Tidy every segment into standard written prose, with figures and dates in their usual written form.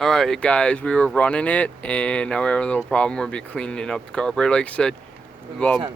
Alright guys, we were running it and now we have a little problem. We'll be cleaning up the carburetor like I said. Well,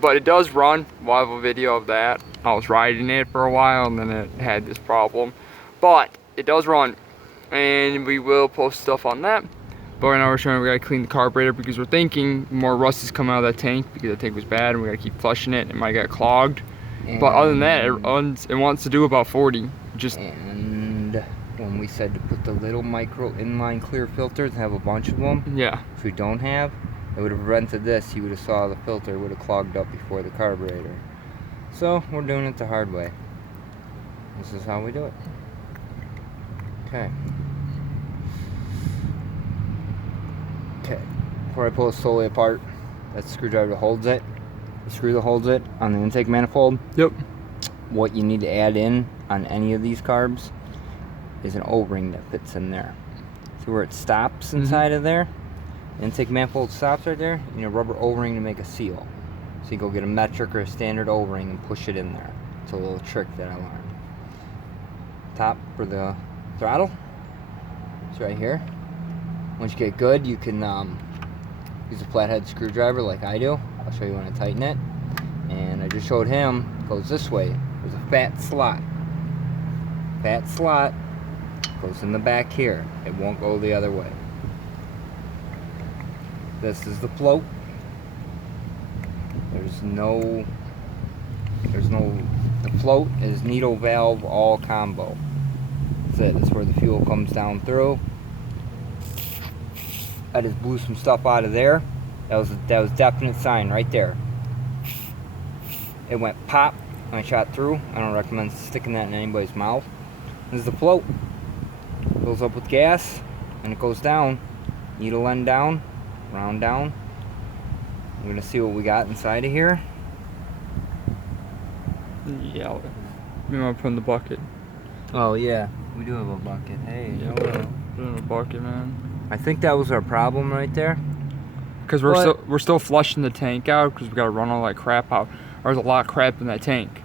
but it does run. We'll have a video of that. I was riding it for a while and then it had this problem. But it does run and we will post stuff on that. But right now we gotta clean the carburetor because we're thinking more rust is coming out of that tank because the tank was bad and we gotta keep flushing it. It might get clogged. But other than that, it wants to do about 40. And when we said to put the little micro inline clear filters, have a bunch of them. Yeah. If we don't have, it would have prevented this. You would have saw the filter would have clogged up before the carburetor. So we're doing it the hard way. This is how we do it. Okay. Okay. Before I pull it slowly apart, that screwdriver that holds it. The screw that holds it on the intake manifold. Yep. What you need to add in on any of these carbs is an O-ring that fits in there. See where it stops inside of there? The intake manifold stops right there. You need a rubber O-ring to make a seal. So you go get a metric or a standard O-ring and push it in there. It's a little trick that I learned. Top for the throttle. It's right here. Once you get good, you can use a flathead screwdriver like I do. I'll show you when to tighten it. And I just showed him, it goes this way. There's a fat slot. Fat slot goes in the back here. It won't go the other way. This is the float. The float is needle valve all combo. That's it. That's where the fuel comes down through. I just blew some stuff out of there. That was definite sign right there. It went pop when I shot through. I don't recommend sticking that in anybody's mouth. This is the float. Fills up with gas and it goes down. Needle end down, round down. We're gonna see what we got inside of here. Yeah, we want to put in the bucket. Oh yeah, we do have a bucket. Hey, yeah, put in a bucket, man. I think that was our problem right there. Because we're still flushing the tank out because we gotta run all that crap out. There's a lot of crap in that tank.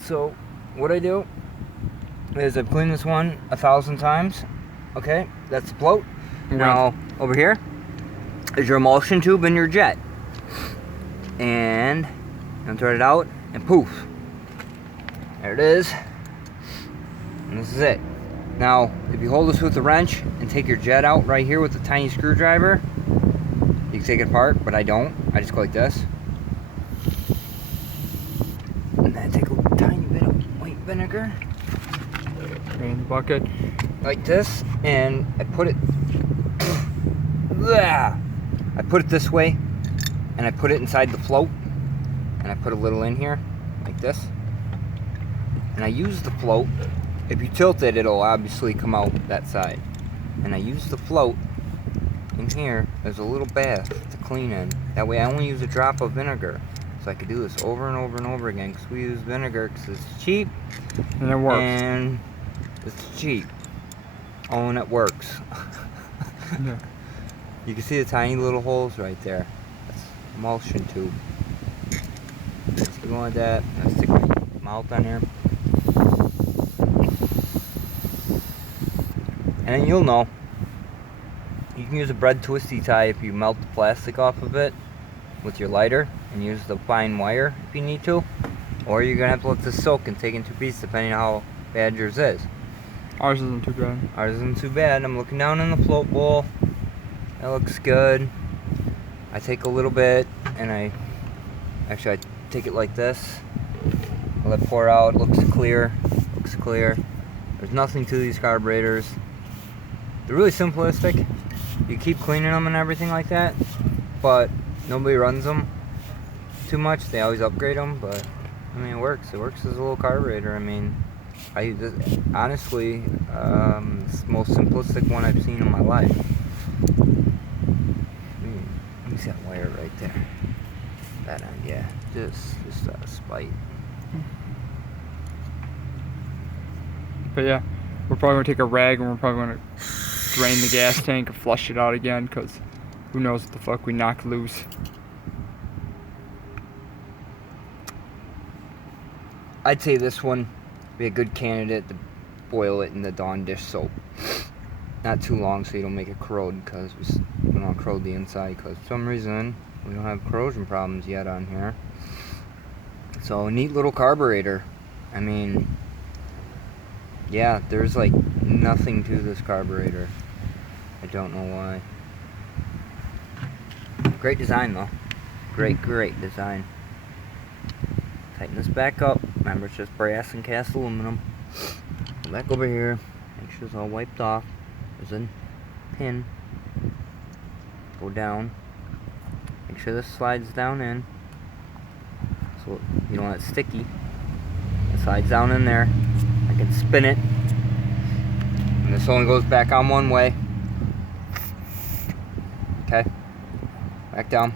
So what I do is I've cleaned this one 1,000 times. Okay, that's the float. Now over here is your emulsion tube and your jet. And I'm throw it out and poof. There it is. And this is it. Now, if you hold this with a wrench and take your jet out right here with a tiny screwdriver, you can take it apart, but I don't. I just go like this. And then I take a tiny bit of white vinegar. In the bucket. Like this, and I put it... I put it this way, and I put it inside the float, and I put a little in here, like this. And I use the float. If you tilt it, it'll obviously come out that side. And I use the float in here as a little bath to clean in. That way I only use a drop of vinegar. So I could do this over and over and over again because we use vinegar because it's cheap. And it works. And it's cheap. Oh, and it works. Yeah. You can see the tiny little holes right there. That's emulsion tube. Let's go like that. I'll stick my mouth on here. And then you'll know. You can use a bread twisty tie if you melt the plastic off of it with your lighter and use the fine wire if you need to. Or you're going to have to let this soak and take in 2 pieces depending on how bad yours is. Ours isn't too bad. Ours isn't too bad. I'm looking down in the float bowl. That looks good. I take a little bit and I take it like this. I let it pour out. It looks clear. Looks clear. There's nothing to these carburetors. They're really simplistic. You keep cleaning them and everything like that, but nobody runs them too much. They always upgrade them, but I mean, it works. It works as a little carburetor. I mean, I use this, honestly, it's the most simplistic one I've seen in my life. Let me see that wire right there. That end, yeah. Just out of spite. But yeah, we're probably gonna take a rag and we're probably gonna drain the gas tank and flush it out again because who knows what the fuck we knocked loose. I'd say this one would be a good candidate to boil it in the Dawn dish soap. not too long so you don't make it corrode, because we don't want to corrode the inside, because for some reason we don't have corrosion problems yet on here. So neat little carburetor. I mean, yeah, there's like nothing to this carburetor. I don't know why. Great design though. Great design. Tighten this back up. Remember, it's just brass and cast aluminum. Go back over here. Make sure it's all wiped off. There's a pin. Go down. Make sure this slides down in, so you don't want it sticky. It slides down in there. I can spin it. And this only goes back on one way. Okay. Back down.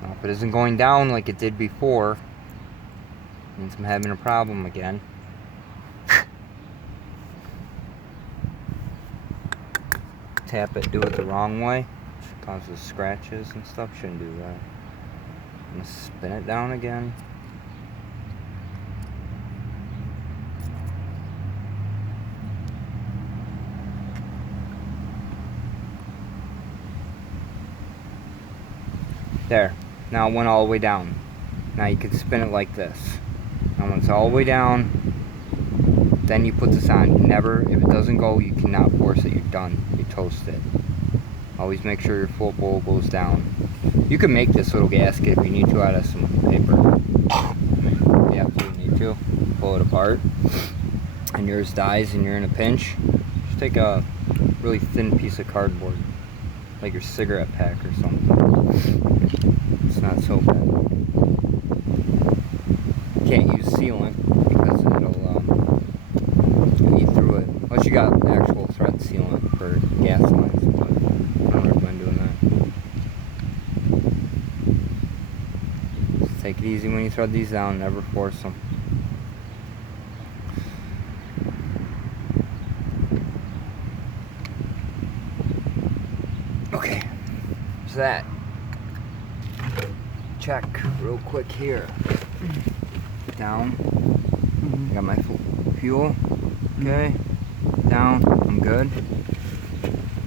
Now, if it isn't going down like it did before, means I'm having a problem again. Tap it, do it the wrong way, which causes scratches and stuff. Shouldn't do that. I'm gonna spin it down again. There. Now it went all the way down. Now you can spin it like this. Now when it's all the way down, then you put this on. Never, if it doesn't go, you cannot force it. You're done. You toast it. Always make sure your float bowl goes down. You can make this little gasket if you need to out of some paper. You absolutely need to. Pull it apart. And yours dies and you're in a pinch. Just take a really thin piece of cardboard, like your cigarette pack or something. It's not so bad. You can't use sealant because it'll eat through it. Unless you got actual thread sealant for gas lines, but I don't recommend doing that. Just take it easy when you thread these down, never force them. Okay, so that. Check real quick here. Down. I got my fuel. Okay. Down. I'm good.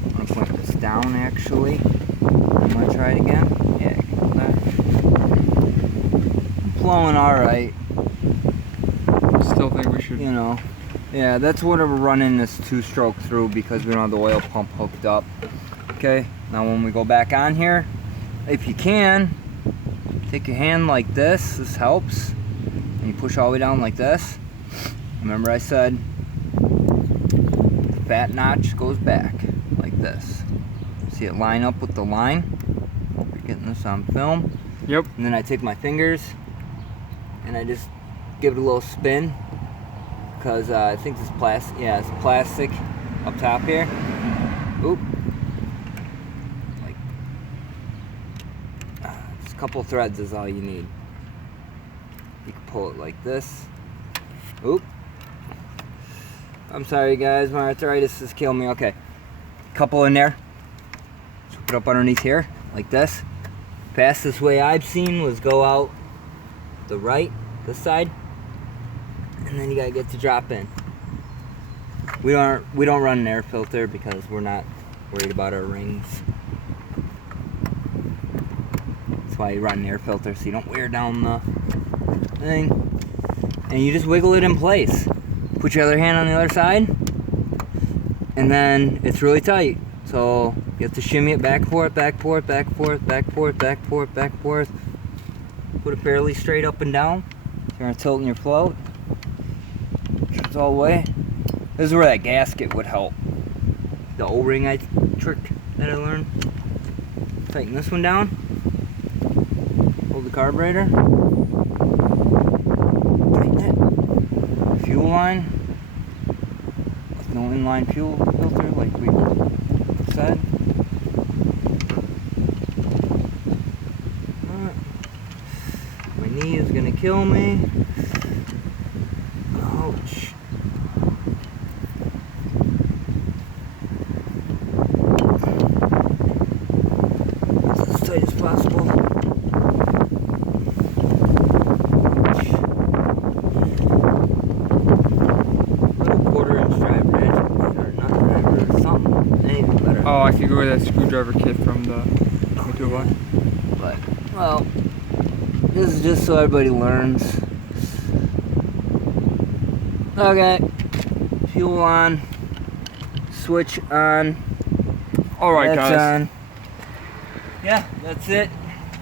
I'm gonna point this down actually. I'm gonna try it again. Yeah, get that. I'm flowing alright. Still think we should. You know. Yeah, that's what we're running this 2-stroke through because we don't have the oil pump hooked up. Okay. Now when we go back on here, if you can, take your hand like this. This helps. And you push all the way down like this. Remember I said the fat notch goes back like this. See it line up with the line? You're getting this on film. Yep. And then I take my fingers and I just give it a little spin because I think this plastic, yeah, it's plastic up top here. Oop. Like, just a couple threads is all you need. You can pull it like this. Oop. I'm sorry guys, my arthritis is killing me. Okay. Couple in there. Just put it up underneath here, like this. Fastest way I've seen was go out the right, this side. And then you gotta get to drop in. We don't run an air filter because we're not worried about our rings. That's why you run an air filter, so you don't wear down the thing. And you just wiggle it in place. Put your other hand on the other side, and then it's really tight. So you have to shimmy it back and forth, back and forth, back and forth, back and forth, back and forth, back and forth. Put it fairly straight up and down. You're gonna tilt in your float. It's all the way. This is where that gasket would help. The O-ring trick that I learned. Tighten this one down. Hold the carburetor. Tighten it. Fuel line. With no inline fuel filter like we said. My knee is gonna kill me. Ouch. As tight as possible. Little 1/4 inch drive Oh, I could go with that screwdriver kit from the 201. But, well, this is just so everybody learns. Okay, fuel on, switch on. All right, That's guys. on. Yeah, that's it.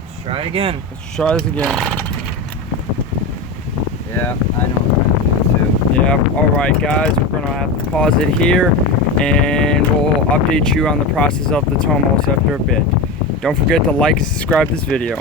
Let's try it again. Let's try this again. Yeah, I know what I'm gonna do too. Yeah. All right, guys. We're gonna have to pause it here, and we'll update you on the process of the Tomos after a bit. Don't forget to like and subscribe this video.